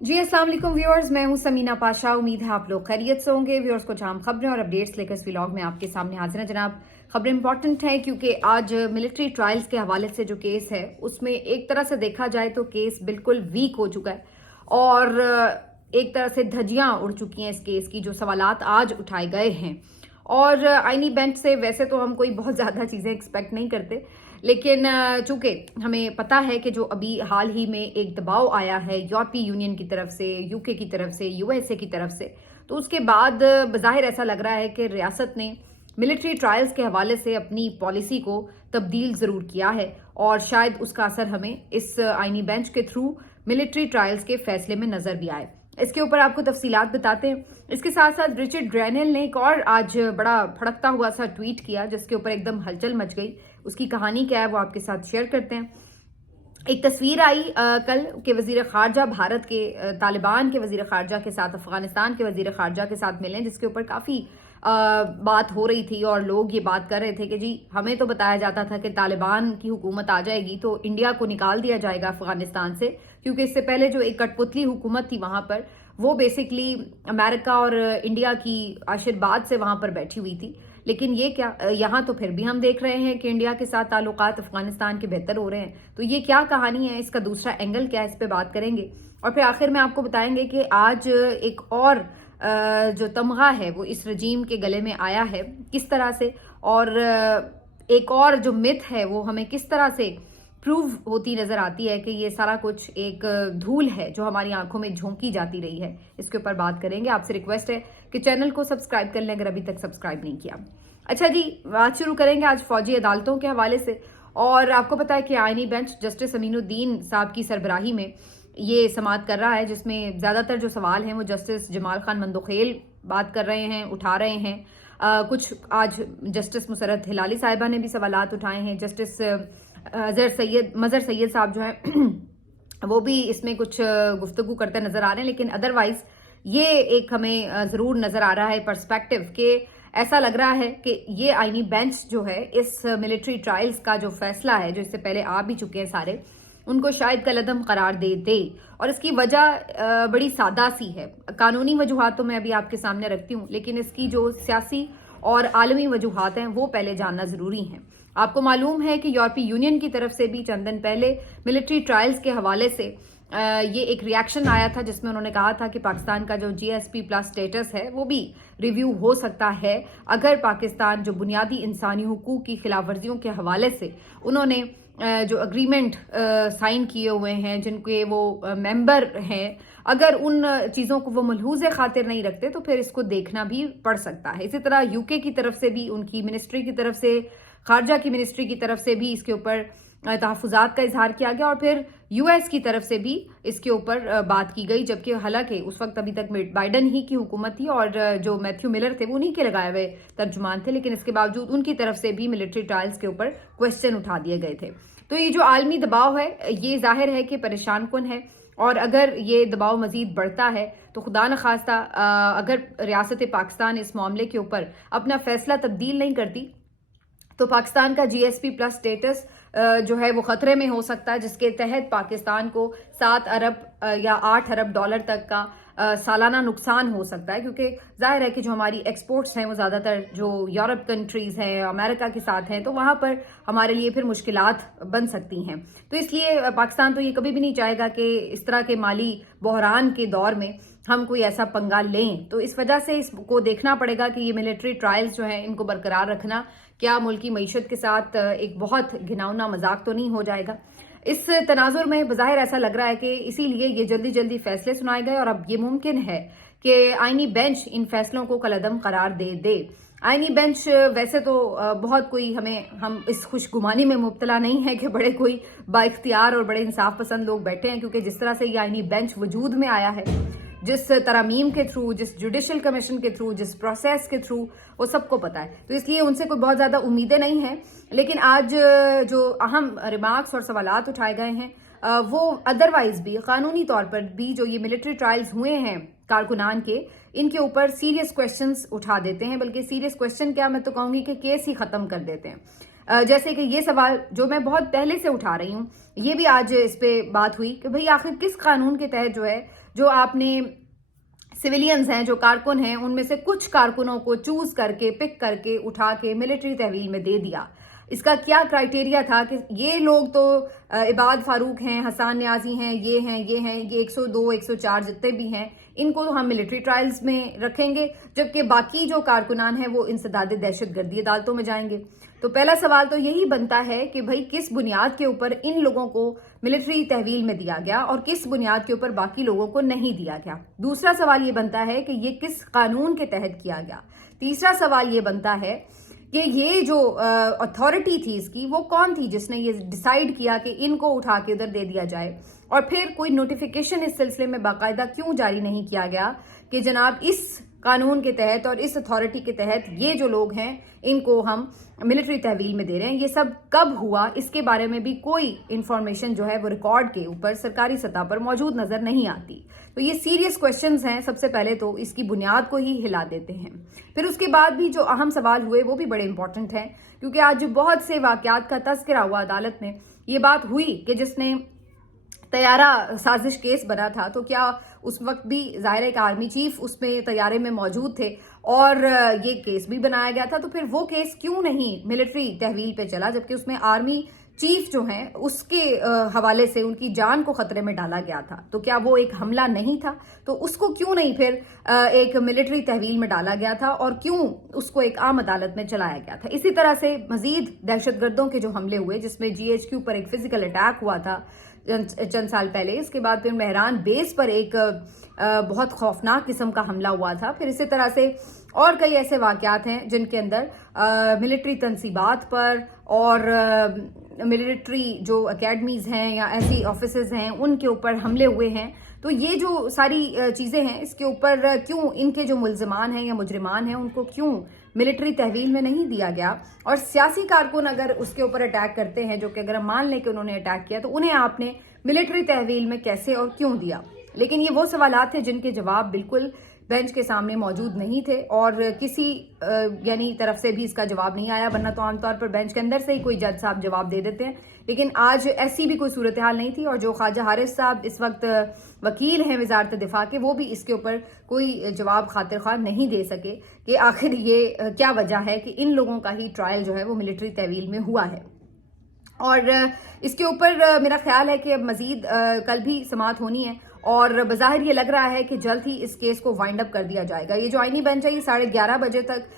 जी अस्सलाम वालेकुम व्यूअर्स, मैं हूं समीना पाशा। उम्मीद है आप लोग खैरियत से होंगे। व्यूअर्स, कुछ अहम खबरें और अपडेट्स लेकर इस व्लॉग में आपके सामने हाजिर हैं जनाब। खबरें इंपॉर्टेंट हैं क्योंकि आज मिलिट्री ट्रायल्स के हवाले से जो केस है उसमें एक तरह से देखा जाए तो केस बिल्कुल वीक हो चुका है और एक तरह से धज्जियां उड़ चुकी हैं इस केस की। जो सवालात आज उठाए गए हैं और आईनी बेंच से वैसे तो हम कोई बहुत ज्यादा चीजें एक्सपेक्ट नहीं करते, लेकिन चूंकि हमें पता है कि जो अभी हाल ही में एक दबाव आया है यूरोपीय यूनियन की तरफ से, यूके की तरफ से, यूएसए की तरफ से, तो उसके बाद बज़ाहिर ऐसा लग रहा है कि रियासत ने मिलिट्री ट्रायल्स के हवाले से अपनी पॉलिसी को तब्दील जरूर किया है और शायद उसका असर हमें इस आईनी बेंच के थ्रू मिलिट्री ट्रायल्स के फैसले में नजर भी आए। इसके ऊपर आपको तफसीलात बताते हैं। इसके साथ साथ रिचर्ड ग्रैनेल ने एक और आज बड़ा भड़कता हुआ सा ट्वीट किया जिसके ऊपर एकदम हलचल मच गई। उसकी कहानी क्या है वो आपके साथ शेयर करते हैं। एक तस्वीर आई कल के वजीर खारजा भारत के तालिबान के वजीर खारजा के साथ अफगानिस्तान के वजीर खारजा के साथ मिले, जिसके ऊपर काफी बात हो रही थी और लोग ये बात कर रहे थे कि जी हमें तो बताया जाता था कि तालिबान की हुकूमत आ जाएगी तो इंडिया को निकाल दिया जाएगा अफगानिस्तान से, क्योंकि इससे पहले जो एक कठपुतली हुकूमत थी वहां पर वो बेसिकली अमेरिका और इंडिया की आशीर्वाद से वहां पर बैठी हुई थी। लेकिन ये क्या, यहाँ तो फिर भी हम देख रहे हैं कि इंडिया के साथ ताल्लुकात अफगानिस्तान के बेहतर हो रहे हैं। तो ये क्या कहानी है, इसका दूसरा एंगल क्या है, इस पे बात करेंगे और फिर आखिर में आपको बताएंगे कि आज एक और जो तमगा है वो इस रजीम के गले में आया है किस तरह से, और एक और जो मिथ है वो हमें किस तरह से प्रूव होती नजर आती है कि ये सारा कुछ एक धूल है जो हमारी आंखों में झोंकी जाती रही है। इसके ऊपर बात करेंगे। आपसे रिक्वेस्ट है कि चैनल को सब्सक्राइब कर लें अगर अभी तक सब्सक्राइब नहीं किया। अच्छा जी, बात शुरू करेंगे आज फौजी अदालतों के हवाले से। और आपको पता है कि आईनी बेंच जस्टिस अमीनुद्दीन साहब की सरबराही में ये समाअत कर रहा है, जिसमें ज्यादातर जो सवाल हैं वो जस्टिस जमाल खान मंदोखेल बात कर रहे हैं, उठा रहे हैं। कुछ आज जस्टिस मुसरत हिलाली साहिबा ने भी सवालात उठाए हैं। जस्टिस मजर सैयद साहब जो हैं वो भी इसमें कुछ गुफ्तगू करते नजर आ रहे हैं। लेकिन अदरवाइज ये एक हमें जरूर नजर आ रहा है पर्सपेक्टिव कि ऐसा लग रहा है कि ये आईनी बेंच जो है इस मिलिट्री ट्रायल्स का जो फैसला है, जो इससे पहले आ भी चुके हैं सारे, उनको शायद कलअदम करार दे। और इसकी वजह बड़ी सादा सी है। कानूनी वजूहात तो मैं अभी आपके सामने रखती हूँ, लेकिन इसकी जो सियासी और आलमी वजूहात हैं वो पहले जानना जरूरी है। आपको मालूम है कि यूरोपीय यूनियन की तरफ से भी चंद दिन पहले मिलिट्री ट्रायल्स के हवाले से ये एक रिएक्शन आया था जिसमें उन्होंने कहा था कि पाकिस्तान का जो जीएसपी प्लस स्टेटस है वो भी रिव्यू हो सकता है अगर पाकिस्तान जो बुनियादी इंसानी हुकूक की खिलाफ वर्जियों के हवाले से उन्होंने जो अग्रीमेंट साइन किए हुए हैं, जिनके वो मेंबर हैं, अगर उन चीज़ों को वो मलहूज़ खातिर नहीं रखते तो फिर इसको देखना भी पड़ सकता है। इसी तरह यूके की तरफ से भी, उनकी मिनिस्ट्री की तरफ से, खारजा की मिनिस्ट्री की तरफ से भी इसके ऊपर तहफ़्फ़ुज़ात का इजहार किया गया और फिर यूएस की तरफ से भी इसके ऊपर बात की गई। जबकि हालांकि उस वक्त अभी तक बाइडन ही की हुकूमत थी और जो मैथ्यू मिलर थे वो उन्हीं के लगाए हुए तर्जुमान थे, लेकिन इसके बावजूद उनकी तरफ से भी मिलिट्री ट्रायल्स के ऊपर क्वेश्चन उठा दिए गए थे। तो ये जो आलमी दबाव है ये जाहिर है कि परेशान कुन है और अगर ये दबाव मजीद बढ़ता है तो खुदा न खास्ता अगर रियासत पाकिस्तान इस मामले के ऊपर अपना फैसला तब्दील नहीं करती तो पाकिस्तान का जीएसपी प्लस स्टेटस जो है वो खतरे में हो सकता है, जिसके तहत पाकिस्तान को 7 अरब या 8 अरब डॉलर तक का सालाना नुकसान हो सकता है। क्योंकि जाहिर है कि जो हमारी एक्सपोर्ट्स हैं वो ज़्यादातर जो यूरोप कंट्रीज़ हैं, अमेरिका के साथ हैं, तो वहाँ पर हमारे लिए फिर मुश्किलात बन सकती हैं। तो इसलिए पाकिस्तान तो ये कभी भी नहीं चाहेगा कि इस तरह के माली बहरान के दौर में हम कोई ऐसा पंगा लें। तो इस वजह से इसको देखना पड़ेगा कि ये मिलिट्री ट्रायल्स जो हैं इनको बरकरार रखना क्या मुल्क की मईशत के साथ एक बहुत घिनौना मजाक तो नहीं हो जाएगा। इस तनाजुर में बज़ाहिर ऐसा लग रहा है कि इसीलिए ये जल्दी जल्दी फैसले सुनाए गए और अब ये मुमकिन है कि आईनी बेंच इन फैसलों को कलअदम करार दे। आईनी बेंच वैसे तो बहुत कोई हम इस खुशगुमानी में मुब्तला नहीं है कि बड़े कोई बाइख्तियार और बड़े इंसाफ पसंद लोग बैठे हैं, क्योंकि जिस तरह से ये आईनी बेंच वजूद में आया है, जिस तरमीम के थ्रू, जिस जुडिशल कमीशन के थ्रू, जिस प्रोसेस के थ्रू, वो सबको पता है। तो इसलिए उनसे कोई बहुत ज्यादा उम्मीदें नहीं हैं। लेकिन आज जो अहम रिमार्क्स और सवालात उठाए गए हैं वो अदरवाइज भी कानूनी तौर पर भी जो ये मिलिट्री ट्रायल्स हुए हैं कारकुनान के, इनके ऊपर सीरियस क्वेश्चंस उठा देते हैं। बल्कि सीरियस क्वेश्चन क्या, मैं तो कहूंगी कि केस ही खत्म कर देते हैं। जैसे कि ये सवाल जो मैं बहुत पहले से उठा रही हूँ, ये भी आज इस पे बात हुई कि भाई आखिर किस कानून के तहत जो है जो आपने सिविलियंस हैं, जो कारकुन हैं, उनमें से कुछ कारकुनों को चूज करके, पिक करके, उठा के मिलिट्री तहवील में दे दिया। इसका क्या क्राइटेरिया था कि ये लोग तो इबाद फारूक हैं, हसान न्याजी हैं, ये 102, 104 जितने भी हैं, इनको तो हम मिलिट्री ट्रायल्स में रखेंगे, जबकि बाकी जो कारकुनान हैं वो इंसदाद दहशतगर्दी अदालतों में जाएंगे। तो पहला सवाल तो यही बनता है कि भाई किस बुनियाद के ऊपर इन लोगों को मिलिट्री तहवील में दिया गया और किस बुनियाद के ऊपर बाकी लोगों को नहीं दिया गया। दूसरा सवाल ये बनता है कि ये किस कानून के तहत किया गया। तीसरा सवाल ये बनता है कि ये जो अथॉरिटी थी इसकी, वो कौन थी जिसने ये डिसाइड किया कि इनको उठा के उधर दे दिया जाए, और फिर कोई नोटिफिकेशन इस सिलसिले में बाकायदा क्यों जारी नहीं किया गया कि जनाब इस कानून के तहत और इस अथॉरिटी के तहत ये जो लोग हैं इनको हम मिलिट्री तहवील में दे रहे हैं। ये सब कब हुआ, इसके बारे में भी कोई इंफॉर्मेशन जो है वो रिकॉर्ड के ऊपर सरकारी सतह पर मौजूद नजर नहीं आती। तो ये सीरियस क्वेश्चंस हैं। सबसे पहले तो इसकी बुनियाद को ही हिला देते हैं। फिर उसके बाद भी जो अहम सवाल हुए वो भी बड़े इंपॉर्टेंट हैं, क्योंकि आज बहुत से वाकयात का तस्करा हुआ अदालत में। ये बात हुई कि जिसने तैयारा साजिश केस बना था, तो क्या उस वक्त भी ज़ाहिर है कि आर्मी चीफ उसमें तैयारे में मौजूद थे और ये केस भी बनाया गया था। तो फिर वो केस क्यों नहीं मिलिट्री तहवील पे चला, जबकि उसमें आर्मी चीफ जो हैं उसके हवाले से उनकी जान को खतरे में डाला गया था। तो क्या वो एक हमला नहीं था? तो उसको क्यों नहीं फिर एक मिलिट्री तहवील में डाला गया था और क्यों उसको एक आम अदालत में चलाया गया था? इसी तरह से मजीद दहशतगर्दों के जो हमले हुए, जिसमें GHQ पर एक फिजिकल अटैक हुआ था चंद साल पहले, इसके बाद फिर मेहरान बेस पर एक बहुत खौफनाक किस्म का हमला हुआ था। फिर इसी तरह से और कई ऐसे वाकयात हैं जिनके अंदर मिलिट्री तनसीबात पर और मिलिट्री जो एकेडमीज हैं या ऐसी ऑफिसेज हैं उनके ऊपर हमले हुए हैं। तो ये जो सारी चीज़ें हैं, इसके ऊपर क्यों इनके जो मुल्ज़िमान हैं या मुजरिमान हैं उनको क्यों मिलिट्री तहवील में नहीं दिया गया? और सियासी कारकुन अगर उसके ऊपर अटैक करते हैं, जो कि अगर हम मान लें कि उन्होंने अटैक किया, तो उन्हें आपने मिलिट्री तहवील में कैसे और क्यों दिया? लेकिन ये वो सवालात थे जिनके जवाब बिल्कुल बेंच के सामने मौजूद नहीं थे और किसी यानी तरफ से भी इसका जवाब नहीं आया, वरना तो आमतौर पर बेंच के अंदर से ही कोई जज साहब जवाब दे देते हैं। लेकिन आज ऐसी भी कोई सूरत हाल नहीं थी और जो ख्वाजा हारिस साहब इस वक्त वकील हैं वजारत दिफा के, वो भी इसके ऊपर कोई जवाब खातिर ख्वाह नहीं दे सके कि आखिर ये क्या वजह है कि इन लोगों का ही ट्रायल जो है वो मिलिट्री तहवील में हुआ है। और इसके ऊपर मेरा ख्याल है कि अब मजीद कल भी समाअत होनी है और बज़ाहिर ये लग रहा है कि जल्द ही इस केस को वाइंड अप कर दिया जाएगा। ये जो आइनी बेंच है ये 11:30 बजे तक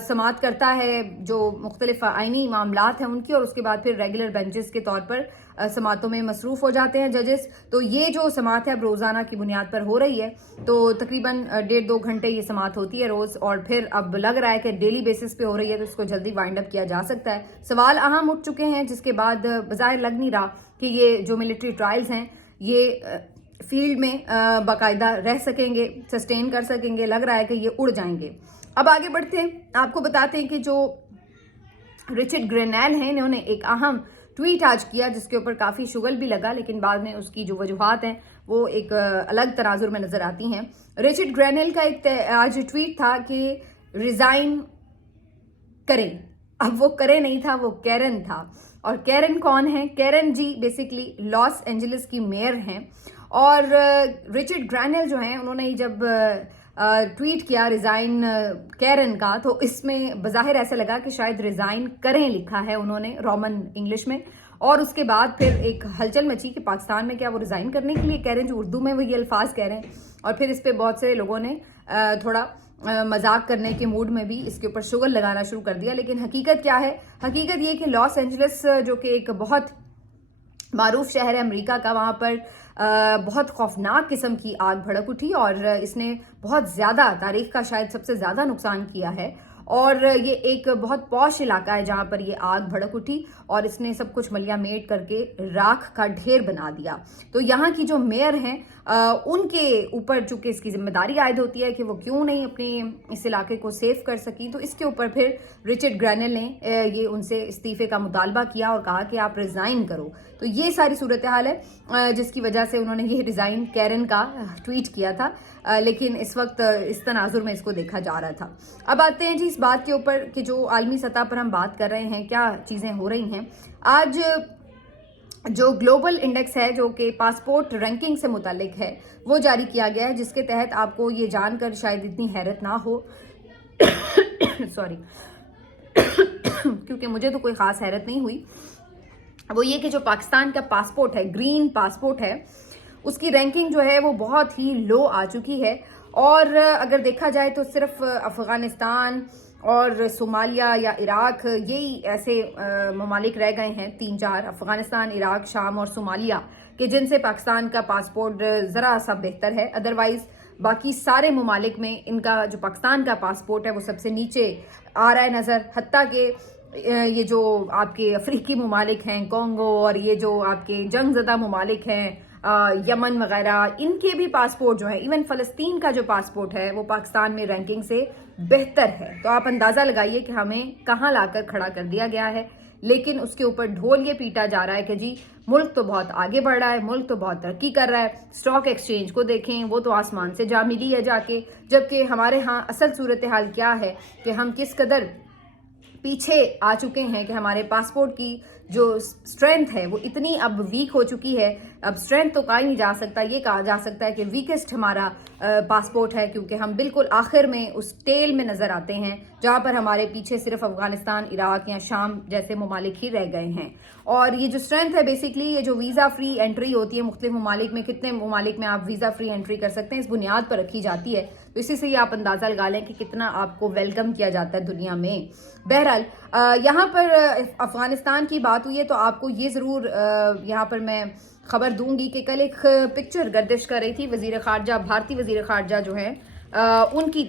समाअत करता है, जो मुख्तलिफ आइनी मामलात हैं उनकी, और उसके बाद फिर रेगुलर बेंचेस के तौर पर समाअतों में मसरूफ़ हो जाते हैं जजेस। तो ये जो समाअत है अब रोज़ाना की बुनियाद पर हो रही है, तो तकरीबन 1.5-2 घंटे ये समाअत होती है रोज़, और फिर अब लग रहा है कि डेली बेसिस पे हो रही है, तो इसको जल्दी वाइंड अप किया जा सकता है। सवाल अहम उठ चुके हैं जिसके बाद बज़ाहिर लग नहीं रहा कि ये जो मिलिट्री ट्रायल्स हैं ये फील्ड में बाकायदा रह सकेंगे, सस्टेन कर सकेंगे। लग रहा है कि ये उड़ जाएंगे। अब आगे बढ़ते हैं, आपको बताते हैं कि जो रिचर्ड ग्रेनेल हैं, इन्होंने एक अहम ट्वीट आज किया जिसके ऊपर काफ़ी शुगल भी लगा, लेकिन बाद में उसकी जो वजूहात हैं वो एक अलग तनाजुर में नजर आती हैं। रिचर्ड ग्रेनेल का एक आज ट्वीट था कि रिजाइन करें। अब वो करे नहीं था, वो कैरन था। और कैरन कौन है? कैरन जी बेसिकली लॉस एंजलिस की मेयर हैं। और रिचर्ड ग्रेनेल जो हैं उन्होंने जब ट्वीट किया रिजाइन कैरन का, तो इसमें बज़ाहिर ऐसा लगा कि शायद रिजाइन करें लिखा है उन्होंने रोमन इंग्लिश में, और उसके बाद फिर एक हलचल मची कि पाकिस्तान में क्या वो रिजाइन करने के लिए कह रहे हैं, जो उर्दू में वो ये अल्फाज कह रहे हैं। और फिर इस पर बहुत से लोगों ने थोड़ा मजाक करने के मूड में भी इसके ऊपर शुगर लगाना शुरू कर दिया। लेकिन हकीकत क्या है? हकीकत ये कि लॉस एंजलिस जो कि एक बहुत मारूफ शहर है अमेरिका का, वहाँ पर बहुत खौफनाक किस्म की आग भड़क उठी और इसने बहुत ज़्यादा तारीख का शायद सबसे ज़्यादा नुकसान किया है। और ये एक बहुत पॉश इलाका है जहाँ पर ये आग भड़क उठी और इसने सब कुछ मलिया मेट करके राख का ढेर बना दिया। तो यहाँ की जो मेयर हैं उनके ऊपर चूंकि इसकी जिम्मेदारी आयद होती है कि वो क्यों नहीं अपने इस इलाके को सेव कर सकी, तो इसके ऊपर फिर रिचर्ड ग्रेनेल ने ये उनसे इस्तीफे का मुतालबा किया और कहा कि आप रिज़ाइन करो। तो ये सारी सूरत हाल है जिसकी वजह से उन्होंने ये रिज़ाइन कैरन का ट्वीट किया था, लेकिन इस वक्त इस तनाजुर में इसको देखा जा रहा था। अब आते हैं जी इस बात के ऊपर कि जो आलमी सतह पर हम बात कर रहे हैं क्या चीज़ें हो रही हैं। आज जो ग्लोबल इंडेक्स है जो कि पासपोर्ट रैंकिंग से मुतालिक है वो जारी किया गया है, जिसके तहत आपको ये जानकर शायद इतनी हैरत ना हो सॉरी क्योंकि मुझे तो कोई ख़ास हैरत नहीं हुई, वो ये कि जो पाकिस्तान का पासपोर्ट है, ग्रीन पासपोर्ट है, उसकी रैंकिंग जो है वो बहुत ही लो आ चुकी है। और अगर देखा जाए तो सिर्फ अफ़गानिस्तान और सोमालिया या इराक यही ऐसे ममालिक रह गए हैं, 3-4, अफ़गानिस्तान, इराक, शाम और सोमालिया, कि जिनसे पाकिस्तान का पासपोर्ट ज़रा सा बेहतर है। अदरवाइज़ बाकी सारे ममालिक में इनका जो पाकिस्तान का पासपोर्ट है वो सबसे नीचे आ रहा है नज़र। हत्ता कि ये जो आपके अफ्रीकी ममालिक हैं, कॉन्गो, और ये जो आपके जंगज़दा ममालिक हैं, यमन वगैरह, इनके भी पासपोर्ट जो है, इवन फ़लस्तीन का जो पासपोर्ट है वो पाकिस्तान में रैंकिंग से बेहतर है। तो आप अंदाज़ा लगाइए कि हमें कहाँ लाकर खड़ा कर दिया गया है। लेकिन उसके ऊपर ढोल ये पीटा जा रहा है कि जी मुल्क तो बहुत आगे बढ़ रहा है, मुल्क तो बहुत तरक्की कर रहा है, स्टॉक एक्सचेंज को देखें वो तो आसमान से जा मिली है जाके। जबकि हमारे यहाँ असल सूरत हाल क्या है कि हम किस कदर पीछे आ चुके हैं कि हमारे पासपोर्ट की जो स्ट्रेंथ है वो इतनी अब वीक हो चुकी है। अब स्ट्रेंथ तो कहा नहीं जा सकता, ये कहा जा सकता है कि वीकेस्ट हमारा पासपोर्ट है, क्योंकि हम बिल्कुल आखिर में उस टेल में नज़र आते हैं जहाँ पर हमारे पीछे सिर्फ अफगानिस्तान, इराक या शाम जैसे ममालिक ही रह गए हैं। और ये जो स्ट्रेंथ है बेसिकली ये जो वीज़ा फ्री एंट्री होती है मुख्तलिफ ममालिक में, कितने ममालिक में आप वीज़ा फ्री एंट्री कर सकते हैं, इस बुनियाद पर रखी जाती है। तो इसी से ही आप अंदाज़ा लगा लें कि कितना आपको वेलकम किया जाता है दुनिया में। बहरहाल यहाँ पर अफगानिस्तान की बात हुई है तो आपको ये ज़रूर यहाँ पर मैं खबर दूंगी कि कल एक पिक्चर गर्दिश कर रही थी वज़ीर ख़ारजा, भारतीय वज़ीर ख़ारजा जो हैं उनकी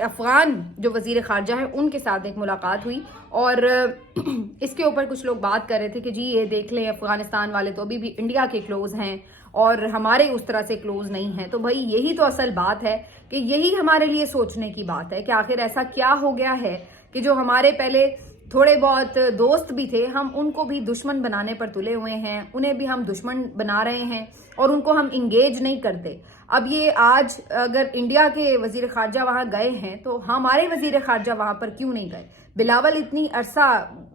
अफ़गान जो वज़ीर ख़ारजा है उनके साथ एक मुलाकात हुई। और इसके ऊपर कुछ लोग बात कर रहे थे कि जी ये देख लें अफ़गानिस्तान वाले तो अभी भी इंडिया के क्लोज़ हैं और हमारे उस तरह से क्लोज़ नहीं हैं। तो भाई यही तो असल बात है कि यही हमारे लिए सोचने की बात है कि आखिर ऐसा क्या हो गया है कि जो हमारे पहले थोड़े बहुत दोस्त भी थे हम उनको भी दुश्मन बनाने पर तुले हुए हैं, उन्हें भी हम दुश्मन बना रहे हैं और उनको हम इंगेज नहीं करते। अब ये आज अगर इंडिया के वज़ीर ख़ारजा वहाँ गए हैं तो हमारे वज़ीर ख़ारजा वहाँ पर क्यों नहीं गए? बिलावल इतनी अरसा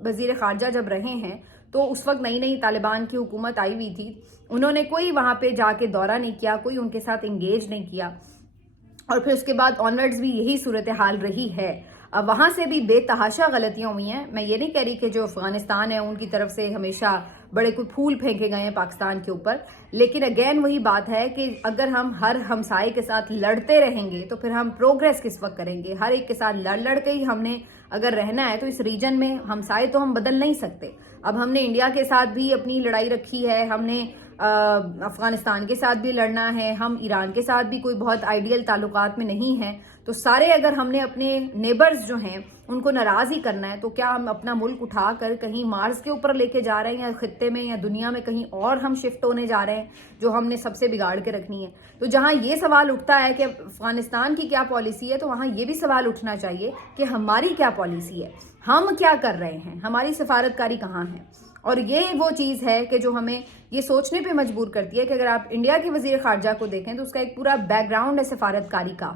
वज़ीर ख़ारजा जब रहे हैं तो उस वक्त नई नई तालिबान की हुकूमत आई हुई थी, उन्होंने कोई वहाँ पे जाके दौरा नहीं किया, कोई उनके साथ इंगेज नहीं किया। और फिर उसके बाद ऑनवर्ड्स भी यही सूरत हाल रही है। अब वहाँ से भी बेतहाशा गलतियाँ हुई हैं। मैं ये नहीं कह रही कि जो अफ़गानिस्तान है उनकी तरफ से हमेशा बड़े कोई फूल फेंके गए हैं पाकिस्तान के ऊपर, लेकिन अगेन वही बात है कि अगर हम हर हमसाये के साथ लड़ते रहेंगे तो फिर हम प्रोग्रेस किस वक्त करेंगे? हर एक के साथ लड़ लड़ के ही हमने अगर रहना है तो इस रीजन में हमसाये तो हम बदल नहीं सकते। अब हमने इंडिया के साथ भी अपनी लड़ाई रखी है, हमने अफगानिस्तान के साथ भी लड़ना है, हम ईरान के साथ भी कोई बहुत आइडियल ताल्लुकात में नहीं है। तो सारे अगर हमने अपने नेबर्स जो हैं उनको नाराज़ ही करना है तो क्या हम अपना मुल्क उठा कर कहीं मार्स के ऊपर लेके जा रहे हैं या खित्ते में या दुनिया में कहीं और हम शिफ्ट होने जा रहे हैं जो हमने सबसे बिगाड़ के रखनी है? तो जहाँ ये सवाल उठता है कि अफगानिस्तान की क्या पॉलिसी है तो वहाँ ये भी सवाल उठना चाहिए कि हमारी क्या पॉलिसी है, हम क्या कर रहे हैं, हमारी सफारतकारी कहाँ है। और ये वो चीज़ है कि जो हमें ये सोचने पे मजबूर करती है कि अगर आप इंडिया के वज़ीर ख़ारजा को देखें तो उसका एक पूरा बैकग्राउंड है सफारतकारी का,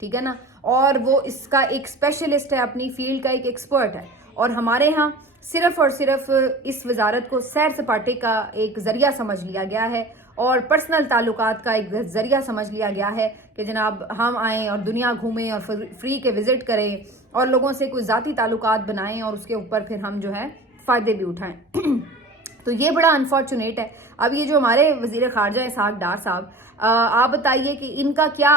ठीक है ना, और वो इसका एक स्पेशलिस्ट है, अपनी फील्ड का एक एक्सपर्ट है। और हमारे यहाँ सिर्फ और सिर्फ इस वजारत को सैर सपाटे का एक ज़रिया समझ लिया गया है और पर्सनल ताल्लुकात का एक ज़रिया समझ लिया गया है कि जनाब हम आएँ और दुनिया घूमें और फ्री के विज़िट करें और लोगों से कोई ज़ाती ताल्लुकात बनाएं और उसके ऊपर फिर हम जो है फ़ायदे भी उठाएं। तो ये बड़ा अनफॉर्चुनेट है। अब ये जो हमारे वज़ीर ख़ारजा इसहाक डार साहब, आप बताइए कि इनका क्या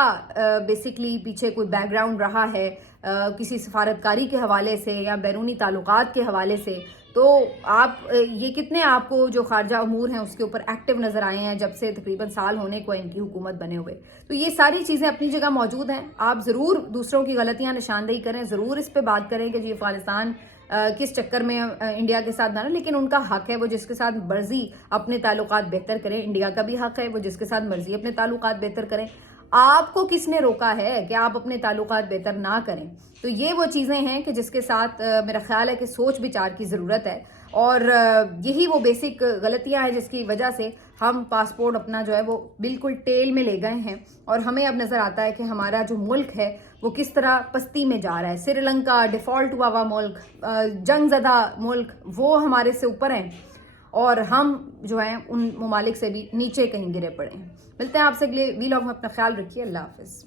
बेसिकली पीछे कोई बैकग्राउंड रहा है किसी सफारतकारी के हवाले से या बैरूनी ताल्लुकात के हवाले से? तो आप ये कितने आपको जो खारजा अमूर हैं उसके ऊपर एक्टिव नज़र आए हैं जब से तकरीबन साल होने को इनकी हुकूमत बने हुए? तो ये सारी चीज़ें अपनी जगह मौजूद हैं। आप ज़रूर दूसरों की गलतियाँ निशानदेही करें, ज़रूर इस पर बात करें कि जी अफ़गानिस्तान किस चक्कर में इंडिया के साथ ना, लेकिन उनका हक है वो जिसके साथ मर्जी अपने ताल्लुकात बेहतर करें। इंडिया का भी हक है वो जिसके साथ मर्जी अपने ताल्लुकात बेहतर करें। आपको किसने रोका है कि आप अपने ताल्लुकात बेहतर ना करें? तो ये वो चीज़ें हैं कि जिसके साथ मेरा ख्याल है कि सोच विचार की ज़रूरत है और यही वो बेसिक गलतियां हैं जिसकी वजह से हम पासपोर्ट अपना जो है वो बिल्कुल टेल में ले गए हैं और हमें अब नज़र आता है कि हमारा जो मुल्क है वो किस तरह पस्ती में जा रहा है। श्रीलंका डिफ़ॉल्ट हुआ मुल्क, जंग ज़दा मुल्क, वो हमारे से ऊपर हैं اور ہم جو ہیں ان ممالک سے بھی نیچے کہیں گرے پڑے ہیں. ملتے ہیں آپ سے اگلے ویلاگ میں. اپنا خیال رکھیے. اللہ حافظ.